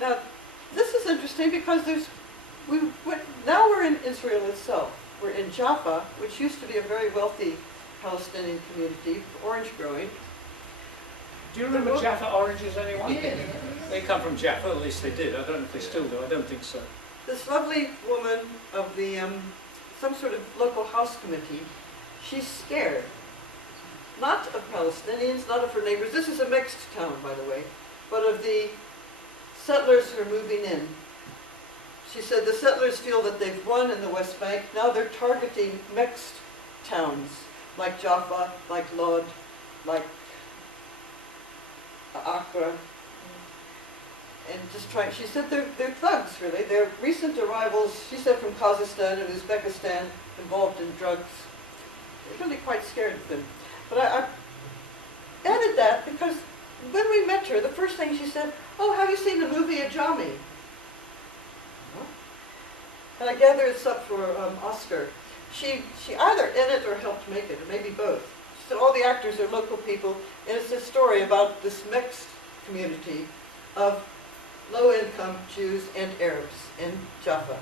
Now, this is interesting because now we're in Israel itself. We're in Jaffa, which used to be a very wealthy Palestinian community, orange growing. Do you remember Jaffa oranges, anyone? Yeah. They come from Jaffa, at least they did. I don't know if they still do. I don't think so. This lovely woman of the some sort of local house committee, she's scared. Not of Palestinians, not of her neighbors. This is a mixed town, by the way, but of the settlers who are moving in. She said the settlers feel that they've won in the West Bank. Now they're targeting mixed towns like Jaffa, like Lod, like Accra, and just trying. She said they're thugs, really. They're recent arrivals. She said from Kazakhstan and Uzbekistan, involved in drugs. They're really quite scared of them. But I added that because when we met her, the first thing she said, "Oh, have you seen the movie Ajami?" And I gather it's up for Oscar. She either in it or helped make it, or maybe both. She said all the actors are local people, and it's a story about this mixed community of low-income Jews and Arabs in Jaffa.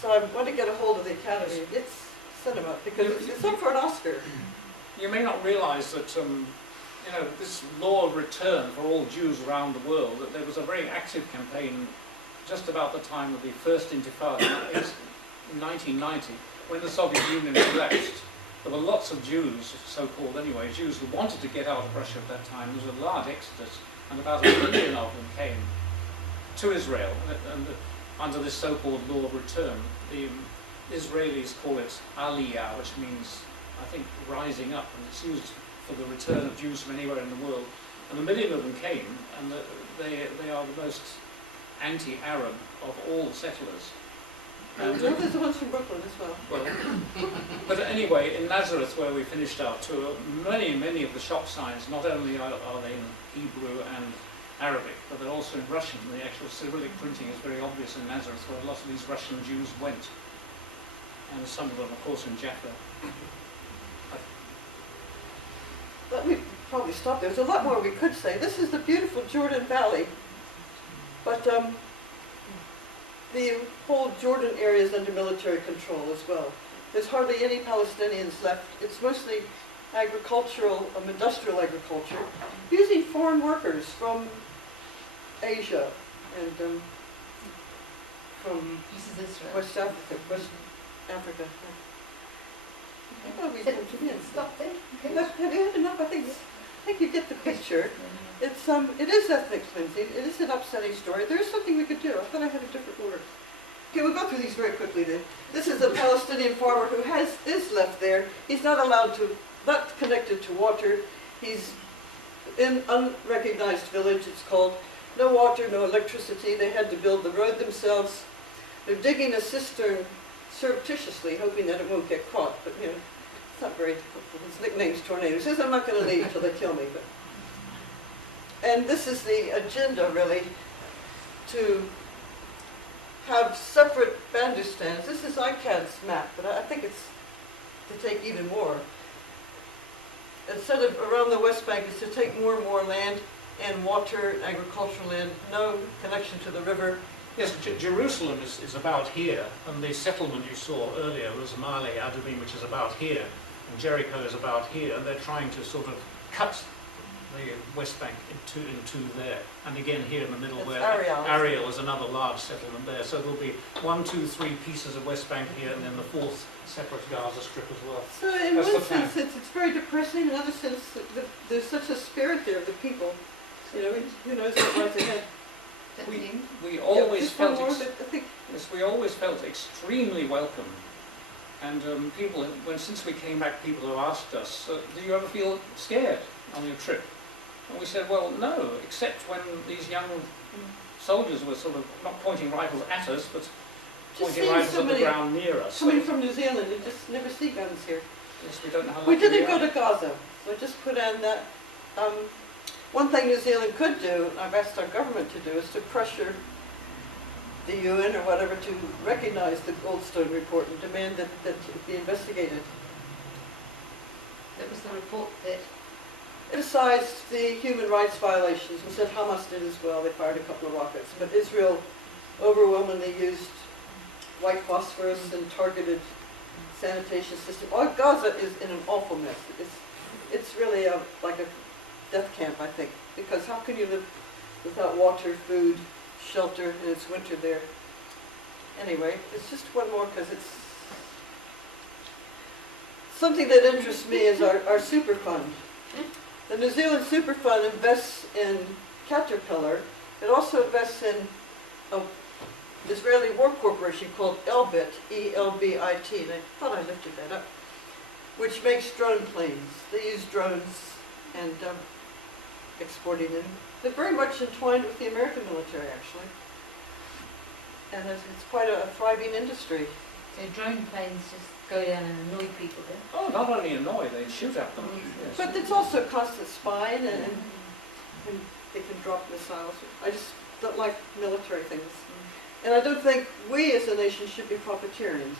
So I want to get a hold of the Academy. It's cinema, because it's up for an Oscar. You may not realise that this law of return for all Jews around the world, that there was a very active campaign just about the time of the first Intifada, in 1990, when the Soviet Union collapsed. There were lots of Jews, so-called anyway, Jews who wanted to get out of Russia at that time. There was a large exodus, and about 1 million of them came to Israel, and under this so-called law of return. The Israelis call it Aliyah, which means, I think, rising up, and it's used for the return of Jews from anywhere in the world. And 1 million of them came, and they are the most anti-Arab of all settlers. And there's the ones from Brooklyn as well. Well, but anyway, in Nazareth, where we finished our tour, many of the shop signs, not only are they in Hebrew and Arabic, but they're also in Russian. The actual Cyrillic printing is very obvious in Nazareth, where lots of these Russian Jews went. And some of them, of course, in Jaffa. Let me probably stop there. There's a lot more we could say. This is the beautiful Jordan Valley. But the whole Jordan area is under military control as well. There's hardly any Palestinians left. It's mostly agricultural, industrial agriculture, using foreign workers from Asia and from West Africa. Well, we come to the end. Stop there. Okay. Have you had enough? I think you get the picture. It is ethnic cleansing. It is an upsetting story. There is something we could do. I thought I had a different word. Okay, we'll go through these very quickly then. This is a Palestinian farmer who is left there. He's not not connected to water. He's in unrecognized village, it's called. No water, no electricity. They had to build the road themselves. They're digging a cistern surreptitiously, hoping that it won't get caught. But, it's not very helpful. His nickname's Tornado. He says, "I'm not going to leave till they kill me." And this is the agenda, really, to have separate Bandustands. This is ICAD's map, but I think it's to take even more. Instead of around the West Bank, it's to take more and more land and water, agricultural land, no connection to the river. Yes, Jerusalem is about here, and the settlement you saw earlier was Male Adumim, which is about here, and Jericho is about here, and they're trying to sort of cut the West Bank into there, and again here in the middle That's where Ariel is another large settlement there. So there'll be 1, 2, 3 pieces of West Bank here, and then the 4th separate Gaza Strip as well. So in That's one the plan. sense, it's very depressing. In another sense, there's such a spirit there of the people. Who knows what lies ahead. We always just one felt more, but I think we always felt extremely welcome. And since we came back, people have asked us, "Do you ever feel scared on your trip?" And we said, "Well, no, except when these young soldiers were sort of not pointing rifles at us, but pointing seeing rifles so at the many ground near us." coming So, from New Zealand, you just never see guns here. yes, we don't know how We lucky didn't go are. to Gaza, so I just put on that. One thing New Zealand could do, and I've asked our government to do, is to pressure the UN or whatever to recognize the Goldstone report and demand that it be investigated. That was the report that criticized the human rights violations and said Hamas did as well. They fired a couple of rockets. But Israel overwhelmingly used white phosphorus and targeted sanitation system. Oh, Gaza is in an awful mess. It's really like a death camp, I think, because how can you live without water, food, shelter, and it's winter there? Anyway, it's just one more because it's something that interests me is our super fund. The New Zealand Super Fund invests in Caterpillar. It also invests in an Israeli war corporation called Elbit, E-L-B-I-T, and I thought I lifted that up, which makes drone planes. They use drones and exporting them. They're very much entwined with the American military, actually. And it's quite a thriving industry. So drone planes just go down and annoy people then? Oh, not only annoy, they shoot at them. Yes. But it's also constant spying, and they can drop missiles. I just don't like military things. And I don't think we as a nation should be profiteering.